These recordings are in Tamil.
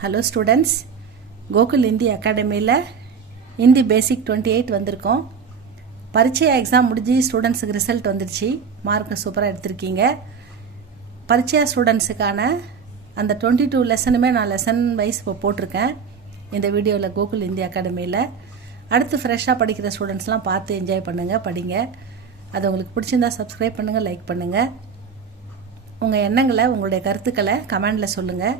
ஹலோ ஸ்டூடெண்ட்ஸ், கோகுல் இந்தி அகாடமியில் இந்தி பேசிக் 28 வந்திருக்கோம். பரீட்சை எக்ஸாம் முடிஞ்சு ஸ்டூடெண்ட்ஸுக்கு ரிசல்ட் வந்துடுச்சு. மார்க்கு சூப்பராக எடுத்திருக்கீங்க. பரீட்சை ஸ்டூடெண்ட்ஸுக்கான அந்த 22 லெசனுமே நான் லெசன் வைஸ் இப்போ போட்டிருக்கேன் இந்த வீடியோவில் கோகுல் இந்தி அகாடமியில். அடுத்து ஃப்ரெஷ்ஷாக படிக்கிற ஸ்டூடெண்ட்ஸ்லாம் பார்த்து என்ஜாய் பண்ணுங்கள், படிங்க. அது உங்களுக்கு பிடிச்சிருந்தா சப்ஸ்கிரைப் பண்ணுங்கள், லைக் பண்ணுங்கள். உங்கள் எண்ணங்களை, உங்களுடைய கருத்துக்களை கமெண்டில் சொல்லுங்கள்.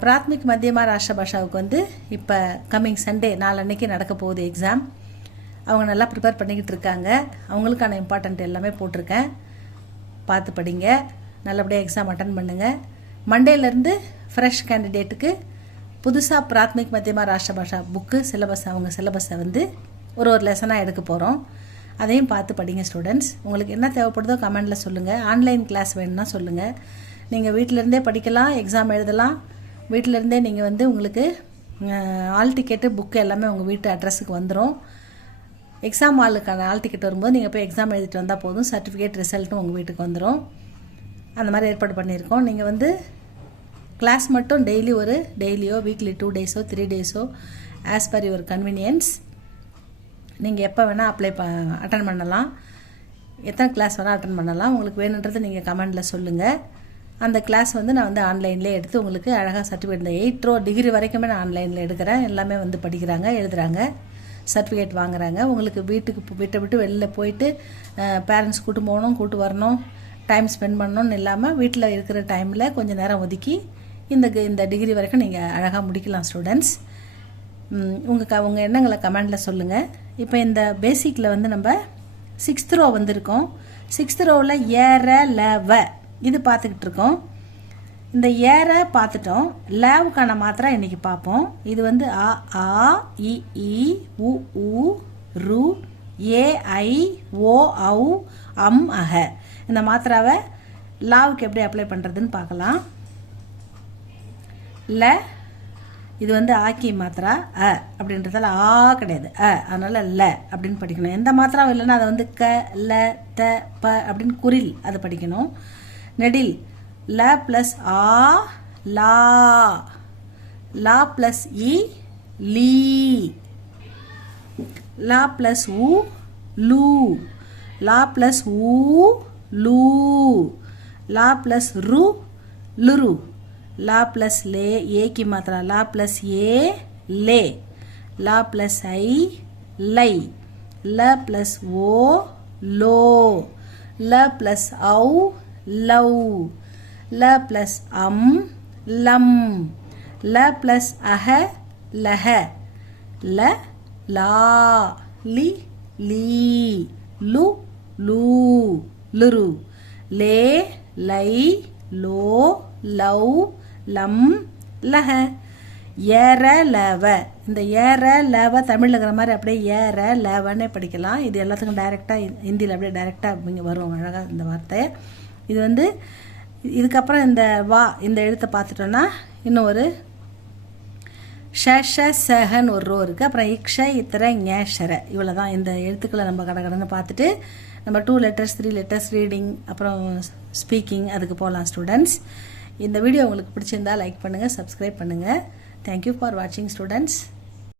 பிராத்மிக் மத்தியமா ராஷ்டிர பாஷாவுக்கு இப்போ கம்மிங் சண்டே நாளன்னைக்கு நடக்க போகுது எக்ஸாம். அவங்க நல்லா ப்ரிப்பேர் பண்ணிக்கிட்டு இருக்காங்க. அவங்களுக்கான இம்பார்ட்டண்ட் எல்லாமே போட்டிருக்கேன், பார்த்து படிங்க. நல்லபடியாக எக்ஸாம் அட்டன் பண்ணுங்கள். மண்டேலேருந்து ஃப்ரெஷ் கேண்டிடேட்டுக்கு புதுசாக பிராத்மிக் மத்தியமா ராஷ்டிர பாஷா புக்கு சிலபஸ், அவங்க சிலபஸை ஒரு லெசனாக எடுக்க போகிறோம். அதையும் பார்த்து படிங்க ஸ்டூடெண்ட்ஸ். உங்களுக்கு என்ன தேவைப்படுதோ கமெண்டில் சொல்லுங்கள். ஆன்லைன் கிளாஸ் வேணும்னா சொல்லுங்கள். நீங்கள் வீட்டிலேருந்தே படிக்கலாம், எக்ஸாம் எழுதலாம். வீட்டிலேருந்தே நீங்கள் உங்களுக்கு ஆல் டிக்கெட்டு புக்கு எல்லாமே உங்கள் வீட்டு அட்ரஸுக்கு வந்துடும். எக்ஸாம் ஹாலுக்கான ஆல் டிக்கெட் வரும்போது நீங்கள் போய் எக்ஸாம் எழுதிட்டு வந்தால் போதும். சர்டிஃபிகேட் ரிசல்ட்டும் உங்கள் வீட்டுக்கு வந்துடும். அந்த மாதிரி ஏற்பாடு பண்ணியிருக்கோம். நீங்கள் கிளாஸ் மட்டும் டெய்லியோ வீக்லி 2 டேஸோ 3 டேஸோ ஆஸ் பர் யுவர் கன்வீனியன்ஸ் நீங்கள் எப்போ வேணால் அட்டன் பண்ணலாம். எத்தனை கிளாஸ் வேணால் அட்டன் பண்ணலாம். உங்களுக்கு வேணுன்றது நீங்கள் கமெண்டில் சொல்லுங்கள். அந்த கிளாஸ் நான் ஆன்லைன்லேயே எடுத்து உங்களுக்கு அழகாக சர்டிஃபிகேட், இந்த 8th டிகிரி வரைக்குமே நான் ஆன்லைனில் எடுக்கிறேன். எல்லாமே படிக்கிறாங்க, எழுதுகிறாங்க, சர்டிஃபிகேட் வாங்குறாங்க. உங்களுக்கு வீட்டை விட்டு வெளியில் போயிட்டு பேரண்ட்ஸ் கூட்டு போகணும், கூட்டு வரணும், டைம் ஸ்பெண்ட் பண்ணணும்னு இல்லாமல் வீட்டில் இருக்கிற டைமில் கொஞ்சம் நேரம் ஒதுக்கி இந்த டிகிரி வரைக்கும் நீங்கள் அழகாக முடிக்கலாம் ஸ்டூடெண்ட்ஸ். உங்கள் எண்ணங்களை கமெண்டில் சொல்லுங்கள். இப்போ இந்த பேசிக்கில் நம்ம 6th ரோ வந்திருக்கோம். 6th ரோவில் ஏற லவ இது பார்த்துக்கிட்டு இருக்கோம். இந்த ஏற பார்த்துட்டோம். லேவுக்கான மாத்திரை இன்றைக்கி பார்ப்போம். இது அ ஆ இ ஈ உ ஊ ரு ஏ ஐ ஓ ஔ அம் அஹ. இந்த மாத்திராவை லாவுக்கு எப்படி அப்ளை பண்ணுறதுன்னு பார்க்கலாம். ல இது ஆக்கி மாத்திரா அ அப்படின்றதால ஆ கிடையாது, அதனால் ல அப்படின்னு படிக்கணும். எந்த மாத்திராவும் இல்லைன்னா அதை க ல த ப அப்படின்னு குரில் அதை படிக்கணும். நெடில் ல ப்ளஸ் ஆ லா, லா ப்ளஸ் இ லீ, லா ப்ளஸ் உ லூ, லா ப்ளஸ் ஊ லூ, லா ப்ளஸ் ரு லுரு, லா ப்ளஸ் லே ஏ की मात्रा லா plus A Leh, law plus ஐ லை, ல ப்ளஸ் ஓ லோ, ல ப்ளஸ் ஔ லவ், ல ப்ளஸ் அம் லம், ல ப்ளஸ் அஹ லஹ, ல லா லி லீ, லு லூ லுரு, லே லை லோ லவ் லம் லஹ. ஏற லவ, இந்த ஏற லவ தமிழில் இருக்கிற மாதிரி அப்படியே ஏற லவன்னே படிக்கலாம். இது எல்லாத்துக்கும் டைரெக்டாக ஹிந்தியில் அப்படியே டைரெக்டாக இங்கே வரும் அழகாக இந்த வார்த்தை. இது இதுக்கப்புறம் இந்த எழுத்தை பார்த்துட்டோன்னா இன்னும் ஒரு ஷ சஹன்னு ஒரு ரோ இருக்குது. அப்புறம் இக்ஷ இத்தர ஞேஷர, இவ்வளோ தான். இந்த எழுத்துக்களை நம்ம கடன்னு பார்த்துட்டு நம்ம 2 letters 3 letters ரீடிங் அப்புறம் ஸ்பீக்கிங் அதுக்கு போகலாம் ஸ்டூடெண்ட்ஸ். இந்த வீடியோ உங்களுக்கு பிடிச்சிருந்தா லைக் பண்ணுங்கள், சப்ஸ்கிரைப் பண்ணுங்கள். தேங்க்யூ ஃபார் வாட்சிங் ஸ்டூடெண்ட்ஸ்.